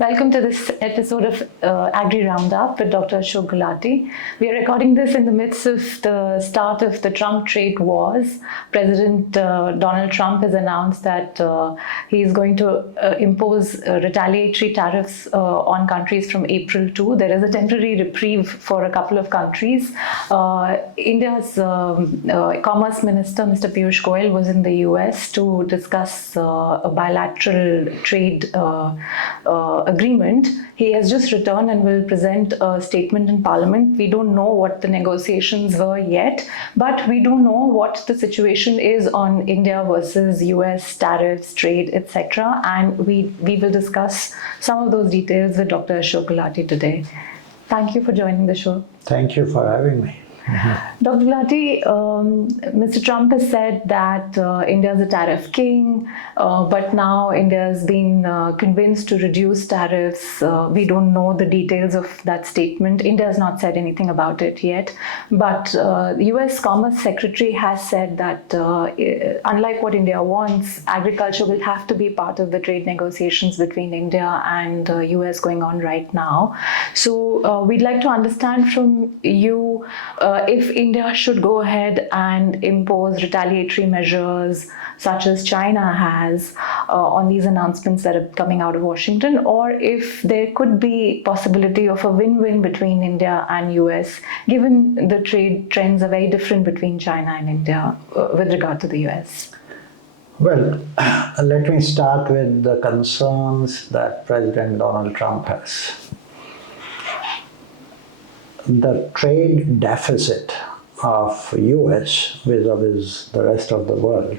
Welcome to this episode of Agri Round Up with Dr. Ashok Gulati. We are recording this in the midst of the start of the Trump trade wars. President Donald Trump has announced that he is going to impose retaliatory tariffs on countries from April 2. There is a temporary reprieve for a couple of countries. India's Commerce Minister, Mr. Piyush Goyal, was in the US to discuss a bilateral trade agreement. He has just returned and will present a statement in Parliament. We don't know what the negotiations were yet, but we do know what the situation is on India versus US tariffs, trade, etc. And we will discuss some of those details with Dr. Ashok Gulati today. Thank you for joining the show. Thank you for having me. Dr. Gulati, Mr. Trump has said that India is a tariff king, but now India has been convinced to reduce tariffs. We don't know the details of that statement. India has not said anything about it yet. But the US Commerce Secretary has said that unlike what India wants, agriculture will have to be part of the trade negotiations between India and the US going on right now. So we'd like to understand from you if India should go ahead and impose retaliatory measures such as China has on these announcements that are coming out of Washington, or if there could be possibility of a win-win between India and US, given the trade trends are very different between China and India with regard to the US. Well, let me start with the concerns that President Donald Trump has. The trade deficit of US vis-a-vis the rest of the world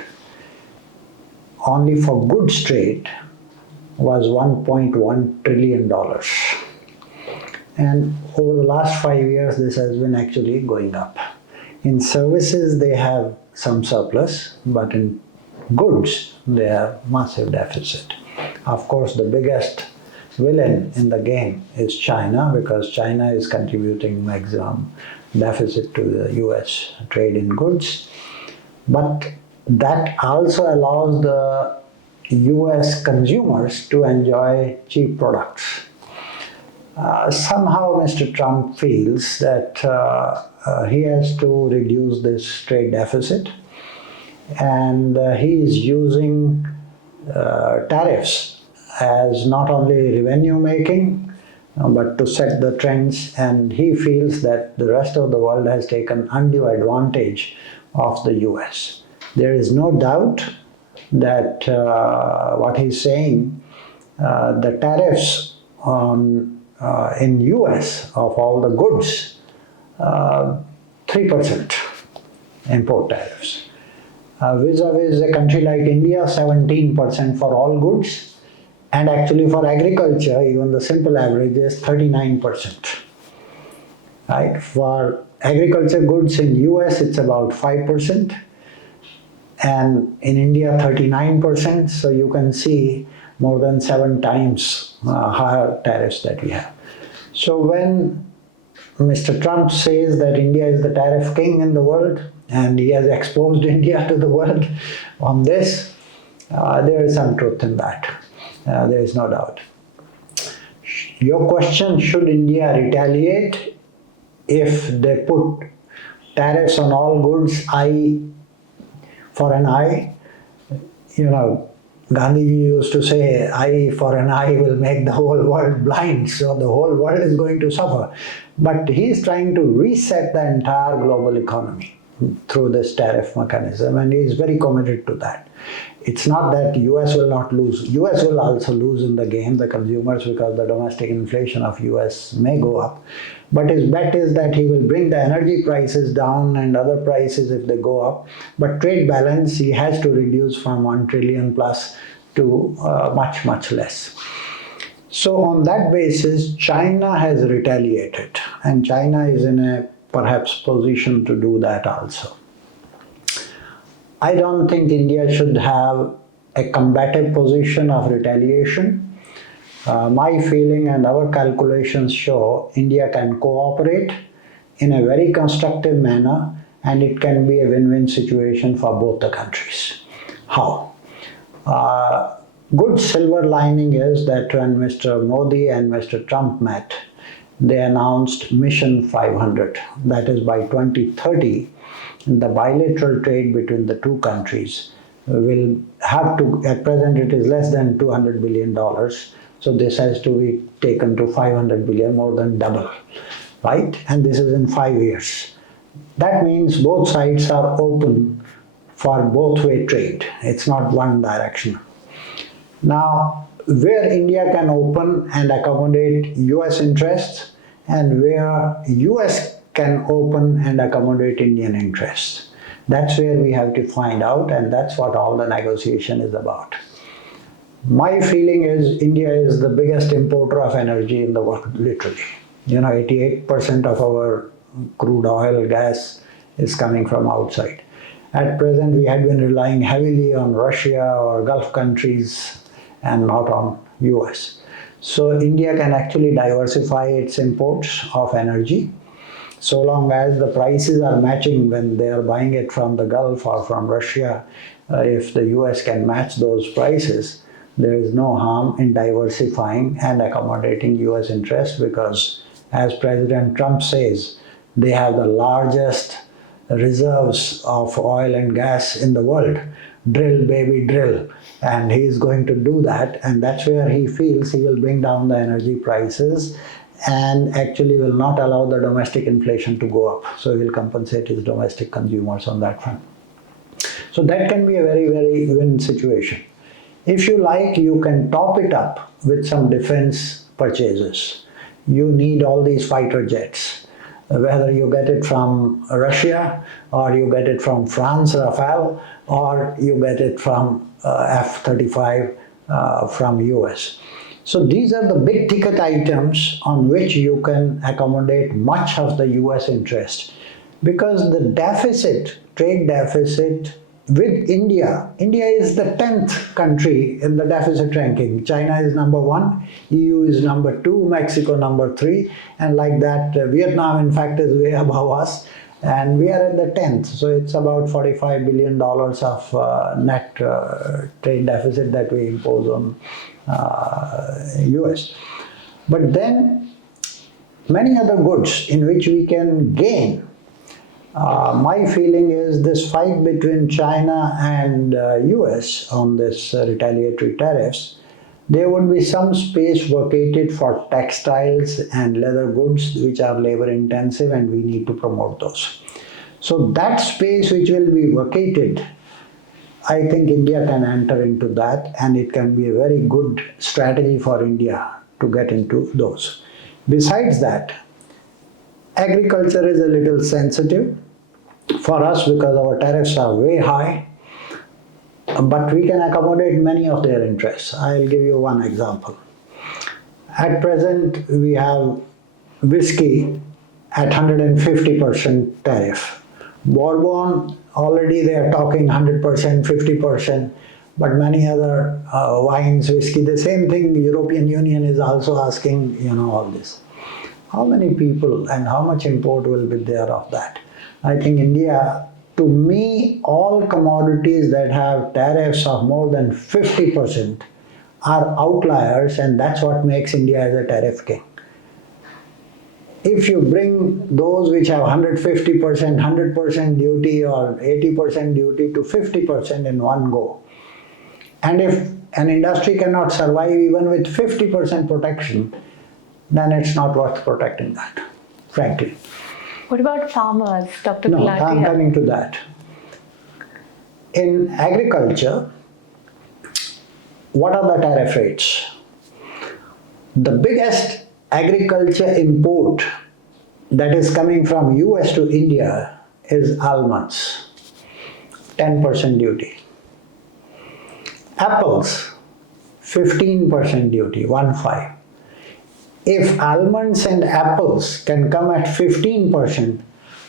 only for goods trade was $1.1 trillion. And over the last 5 years, this has been actually going up. In services, they have some surplus, but in goods, they have massive deficit. Of course, the biggest villain in the game is China, because China is contributing maximum deficit to the US trade in goods. But that also allows the US consumers to enjoy cheap products. Somehow Mr. Trump feels that he has to reduce this trade deficit, and he is using tariffs as not only revenue making, but to set the trends, and he feels that the rest of the world has taken undue advantage of the US. There is no doubt that what he's saying, the tariffs in US of all the goods, 3% import tariffs. Vis-a-vis a country like India, 17% for all goods. And actually for agriculture, even the simple average is 39%. Right? For agriculture goods in US, it's about 5%. And in India, 39%. So you can see more than 7 times higher tariffs that we have. So when Mr. Trump says that India is the tariff king in the world, and he has exposed India to the world on this, there is some truth in that. There is no doubt. Your question, should India retaliate if they put tariffs on all goods, eye for an eye? You know, Gandhi used to say, eye for an eye will make the whole world blind, so the whole world is going to suffer. But he is trying to reset the entire global economy through this tariff mechanism, and he is very committed to that. It's not that US will not lose. US will also lose in the game, the consumers, because the domestic inflation of US may go up. But his bet is that he will bring the energy prices down and other prices if they go up. But trade balance, he has to reduce from 1 trillion plus to much, much less. So on that basis, China has retaliated, and China is in a perhaps position to do that also. I don't think India should have a combative position of retaliation. My feeling and our calculations show India can cooperate in a very constructive manner, and it can be a win-win situation for both the countries. How? good silver lining is that when Mr. Modi and Mr. Trump met, they announced Mission 500. That is, by 2030, the bilateral trade between the two countries will have to, at present it is less than $200 billion. So this has to be taken to 500 billion, more than double, right? And this is in 5 years. That means both sides are open for both-way trade. It's not one direction. Now, where India can open and accommodate US interests, and where US can open and accommodate Indian interests. That's where we have to find out, and that's what all the negotiation is about. My feeling is India is the biggest importer of energy in the world, literally. 88% of our crude oil, gas is coming from outside. At present, we had been relying heavily on Russia or Gulf countries and not on US. So India can actually diversify its imports of energy so long as the prices are matching when they are buying it from the Gulf or from Russia. If the US can match those prices, there is no harm in diversifying and accommodating US interests, because as President Trump says, they have the largest reserves of oil and gas in the world. Drill, baby, drill. And he is going to do that, and that's where he feels he will bring down the energy prices and actually will not allow the domestic inflation to go up. So he will compensate his domestic consumers on that front. So that can be a very, very win situation. If you like, you can top it up with some defense purchases. You need all these fighter jets. Whether you get it from Russia, or you get it from France, Rafale, or you get it from F-35 from US. So these are the big ticket items on which you can accommodate much of the US interest. Because the deficit, trade deficit with India is the 10th country in the deficit ranking. China is number 1, EU is number 2, Mexico number 3, and like that Vietnam in fact is way above us, and we are at the 10th. So it's about $45 billion of net trade deficit that we impose on US. But then many other goods in which we can gain. My feeling is this fight between China and US on this retaliatory tariffs, there would be some space vacated for textiles and leather goods which are labor intensive, and we need to promote those. So that space which will be vacated, I think India can enter into that, and it can be a very good strategy for India to get into those. Besides that, agriculture is a little sensitive for us because our tariffs are way high, but we can accommodate many of their interests. I'll give you one example. At present, we have whiskey at 150% tariff. Bourbon, already they are talking 100%, 50%, but many other wines, whiskey, the same thing. The European Union is also asking, all this. How many people and how much import will be there of that? I think India, to me, all commodities that have tariffs of more than 50% are outliers, and that's what makes India as a tariff king. If you bring those which have 150%, 100% duty or 80% duty to 50% in one go, and if an industry cannot survive even with 50% protection, then it's not worth protecting that, frankly. What about farmers, Dr. No, Gulati? I'm coming to that. In agriculture, what are the tariff rates? The biggest agriculture import that is coming from US to India is almonds, 10% duty. Apples, 15% duty, 1.5. If almonds and apples can come at 15%,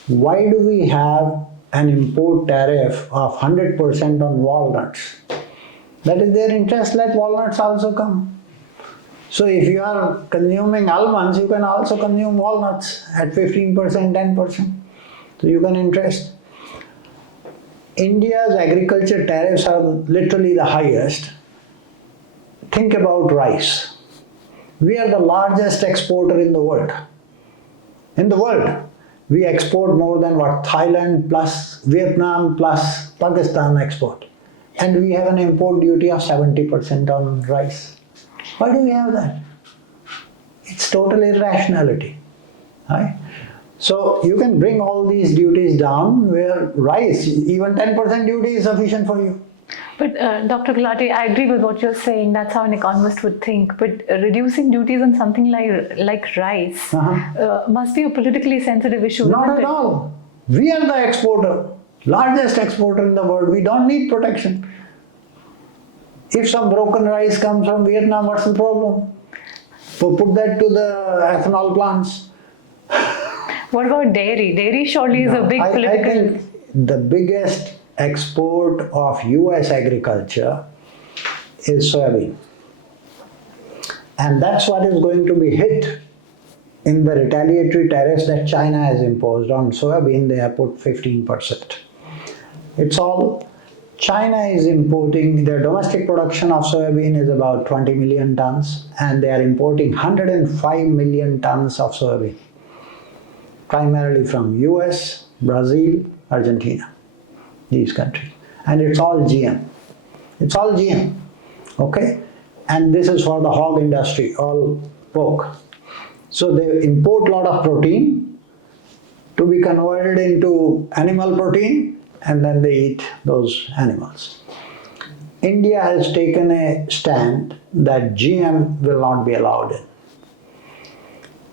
why do we have an import tariff of 100% on walnuts? That is their interest, let walnuts also come. So if you are consuming almonds, you can also consume walnuts at 15%, 10%. So you can interest. India's agriculture tariffs are literally the highest. Think about rice. We are the largest exporter in the world. In the world, we export more than what Thailand plus Vietnam plus Pakistan export. And we have an import duty of 70% on rice. Why do we have that? It's total irrationality. Right? So you can bring all these duties down where rice, even 10% duty is sufficient for you. But Dr. Gulati, I agree with what you're saying. That's how an economist would think. But reducing duties on something like rice must be a politically sensitive issue. Not at all. We are the exporter, largest exporter in the world. We don't need protection. If some broken rice comes from Vietnam, what's the problem? So put that to the ethanol plants. What about dairy? Dairy surely is a big political... I think the biggest export of US agriculture is soybean. And that's what is going to be hit in the retaliatory tariffs that China has imposed on soybean. They have put 15%. It's all, China is importing, their domestic production of soybean is about 20 million tons, and they are importing 105 million tons of soybean, primarily from US, Brazil, Argentina, these countries. And it's all GM. It's all GM, okay? And this is for the hog industry, all pork. So they import a lot of protein to be converted into animal protein, and then they eat those animals. India has taken a stand that GM will not be allowed in.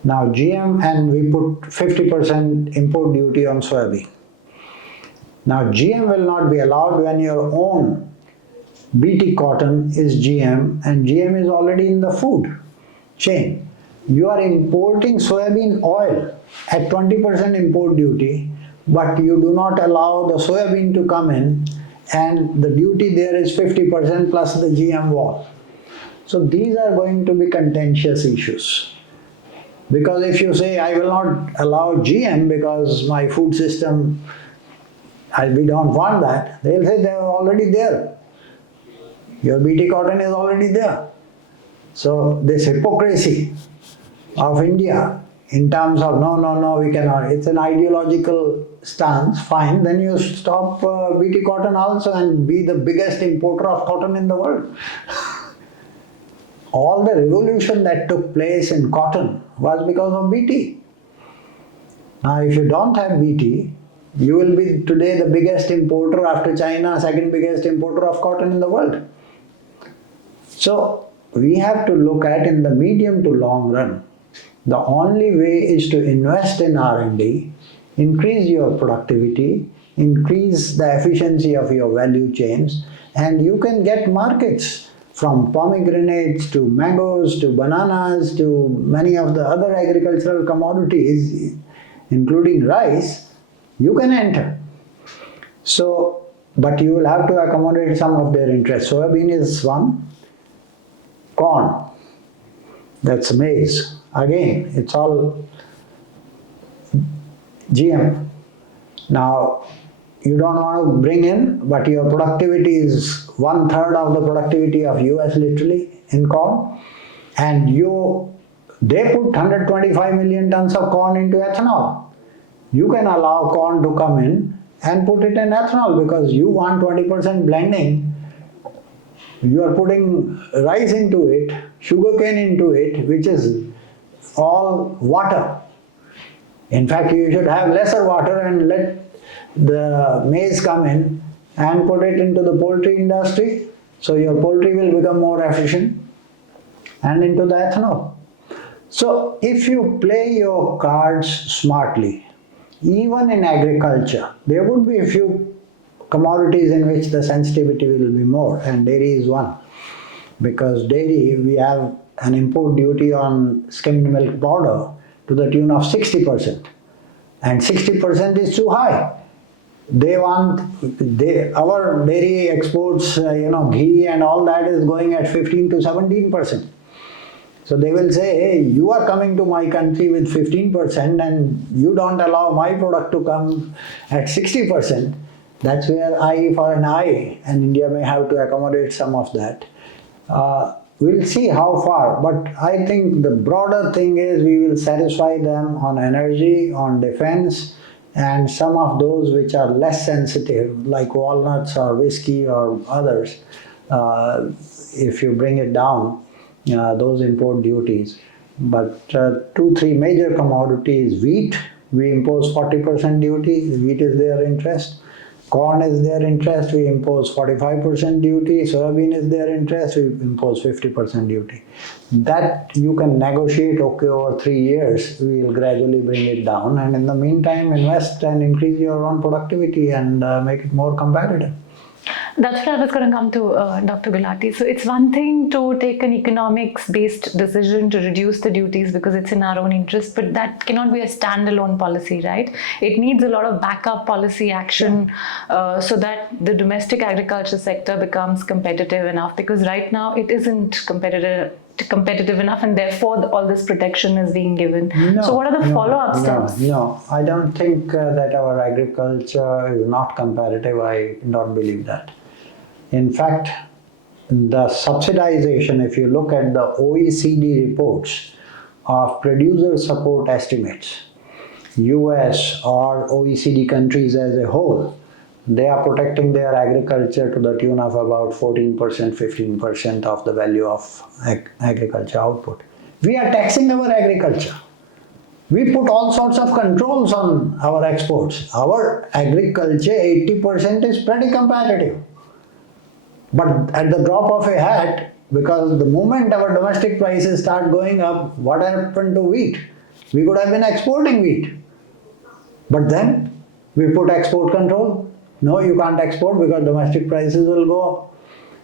Now GM, and we put 50% import duty on soybean. Now GM will not be allowed when your own BT cotton is GM, and GM is already in the food chain. You are importing soybean oil at 20% import duty, but you do not allow the soybean to come in, and the duty there is 50% plus the GM wall. So these are going to be contentious issues. Because if you say, I will not allow GM because my food system, we don't want that, they'll say they're already there. Your BT cotton is already there. So this hypocrisy of India in terms of no, we cannot, it's an ideological stance, fine, then you stop BT cotton also and be the biggest importer of cotton in the world. All the revolution that took place in cotton was because of BT. Now if you don't have BT, you will be today the biggest importer after China, second biggest importer of cotton in the world. So we have to look at in the medium to long run. The only way is to invest in R&D, increase your productivity, increase the efficiency of your value chains, and you can get markets from pomegranates to mangoes to bananas to many of the other agricultural commodities, including rice, you can enter. So, but you will have to accommodate some of their interests. Soybean is one, corn, that's maize. Again, it's all GM. Now, you don't want to bring in, but your productivity is 1/3 of the productivity of US literally in corn, and they put 125 million tons of corn into ethanol. You can allow corn to come in and put it in ethanol because you want 20% blending. You are putting rice into it, sugarcane into it, which is all water. In fact, you should have lesser water and let the maize come in and put it into the poultry industry, so your poultry will become more efficient, and into the ethanol. So if you play your cards smartly, even in agriculture, there would be a few commodities in which the sensitivity will be more, and dairy is one. Because dairy, we have an import duty on skimmed milk powder to the tune of 60%. And 60% is too high. Our dairy exports, ghee and all that is going at 15 to 17%. So they will say, hey, you are coming to my country with 15% and you don't allow my product to come at 60%. That's where eye for an eye, and India may have to accommodate some of that. we'll see how far, but I think the broader thing is we will satisfy them on energy, on defense, and some of those which are less sensitive, like walnuts or whiskey or others. If you bring it down, those import duties. But 2-3 major commodities, wheat, we impose 40% duty, wheat is their interest. Corn is their interest, we impose 45% duty. Soybean is their interest, we impose 50% duty. That you can negotiate, okay, over 3 years, we will gradually bring it down. And in the meantime, invest and increase your own productivity and make it more competitive. That's what I was going to come to, Dr. Gulati. So it's one thing to take an economics-based decision to reduce the duties because it's in our own interest, but that cannot be a standalone policy, right? It needs a lot of backup policy action so that the domestic agriculture sector becomes competitive enough, because right now it isn't competitive enough, and therefore all this protection is being given. So what are the follow-up steps? No, I don't think that our agriculture is not competitive. I don't believe that. In fact, the subsidization, if you look at the OECD reports of producer support estimates, US or OECD countries as a whole, they are protecting their agriculture to the tune of about 14%, 15% of the value of agriculture output. We are taxing our agriculture. We put all sorts of controls on our exports. Our agriculture, 80% is pretty competitive. But at the drop of a hat, because the moment our domestic prices start going up, what happened to wheat? We could have been exporting wheat. But then we put export control. No, you can't export because domestic prices will go up.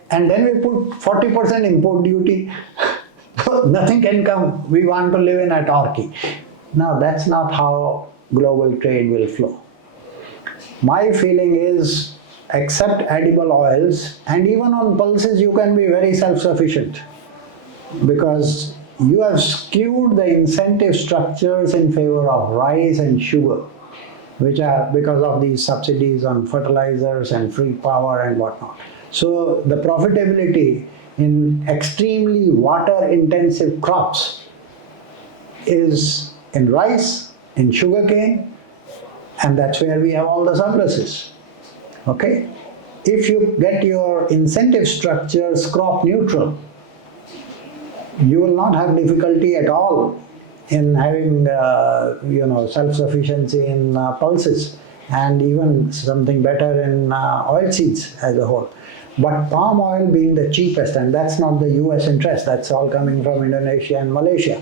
And then we put 40% import duty. Nothing can come. We want to live in autarky. Now, that's not how global trade will flow. My feeling is, except edible oils, and even on pulses, you can be very self-sufficient because you have skewed the incentive structures in favor of rice and sugar, which are because of these subsidies on fertilizers and free power and whatnot. So the profitability in extremely water-intensive crops is in rice, in sugarcane, and that's where we have all the surpluses. Okay? If you get your incentive structures crop neutral, you will not have difficulty at all in having self-sufficiency in pulses and even something better in oilseeds as a whole. But palm oil being the cheapest, and that's not the US interest, that's all coming from Indonesia and Malaysia.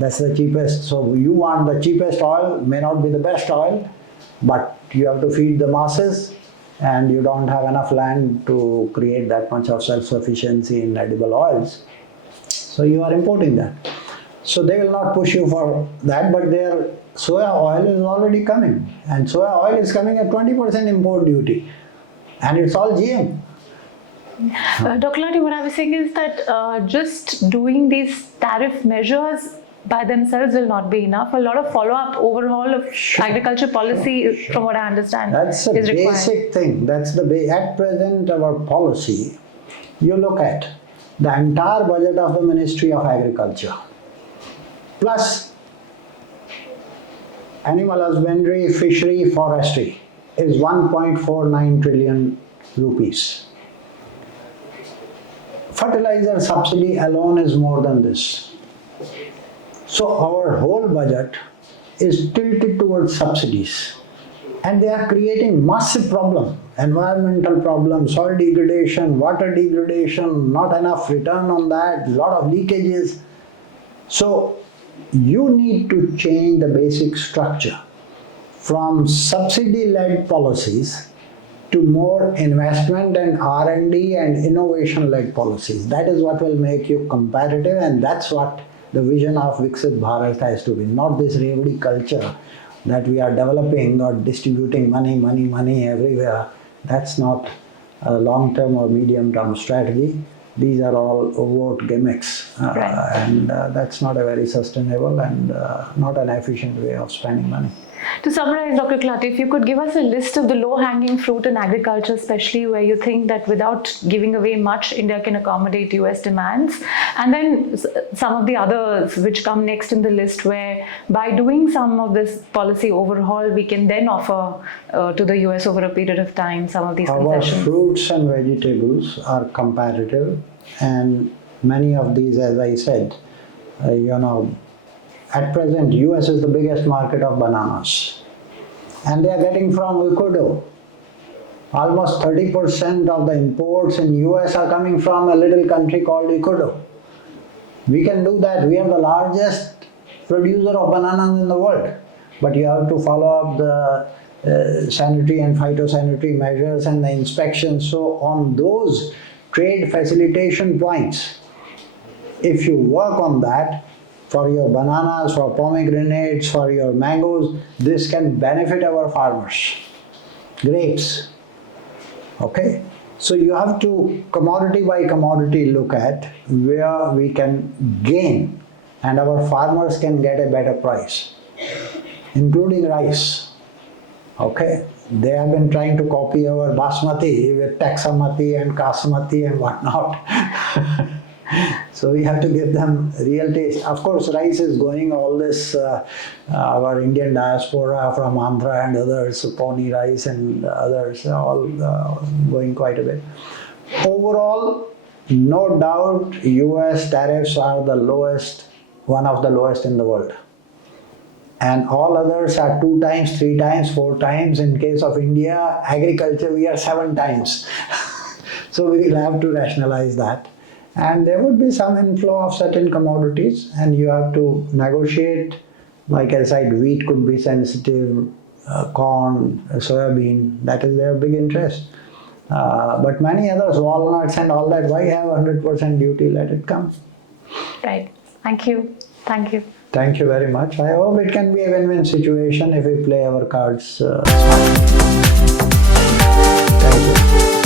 That's the cheapest. So you want the cheapest oil, may not be the best oil, but you have to feed the masses, and you don't have enough land to create that much of self-sufficiency in edible oils. So you are importing that. So they will not push you for that, but their soya oil is already coming. And soya oil is coming at 20% import duty. And it's all GM. Dr. Gulati, what I was saying is that just doing these tariff measures by themselves will not be enough. A lot of follow-up overhaul of agriculture policy, from what I understand, that's a is required. basic thing. That's the at present our policy. You look at the entire budget of the Ministry of Agriculture, plus animal husbandry, fishery, forestry, is 1.49 trillion rupees. Fertilizer subsidy alone is more than this. So our whole budget is tilted towards subsidies, and they are creating massive problem, environmental problems, soil degradation, water degradation, not enough return on that, lot of leakages. So you need to change the basic structure from subsidy-led policies to more investment and R&D and innovation-led policies. That is what will make you competitive, and that's what the vision of Viksit Bharat has to be. Not this revdi culture that we are developing or distributing money everywhere. That's not a long-term or medium-term strategy. These are all vote gimmicks, Right. and that's not a very sustainable and not an efficient way of spending money. To summarize, Dr. Gulati, if you could give us a list of the low-hanging fruit in agriculture, especially where you think that without giving away much, India can accommodate US demands, and then some of the others which come next in the list where by doing some of this policy overhaul, we can then offer to the US over a period of time some of these concessions. Our fruits and vegetables are competitive, and many of these, as I said, at present, US is the biggest market of bananas, and they are getting from Ecuador. Almost 30% of the imports in US are coming from a little country called Ecuador. We can do that. We are the largest producer of bananas in the world, but you have to follow up the sanitary and phytosanitary measures and the inspections. So on those trade facilitation points, if you work on that, for your bananas, for pomegranates, for your mangoes, this can benefit our farmers. Grapes. Okay? So you have to commodity by commodity look at where we can gain and our farmers can get a better price, including rice. Okay? They have been trying to copy our basmati with taxamati and kasmati and whatnot. So we have to give them real taste. Of course, rice is going all this, our Indian diaspora from Andhra and others, Pony rice and others, all going quite a bit. Overall, no doubt, US tariffs are the lowest, one of the lowest in the world. And all others are 2 times, 3 times, 4 times. In case of India, agriculture, we are 7 times. So we will have to rationalize that. And there would be some inflow of certain commodities, and you have to negotiate. Like I said, wheat could be sensitive, corn, soybean, that is their big interest. But many others, walnuts and all that, why have 100% duty? Let it come. Right. Thank you. Thank you. Thank you very much. I hope it can be a win-win situation if we play our cards smart. Thank you.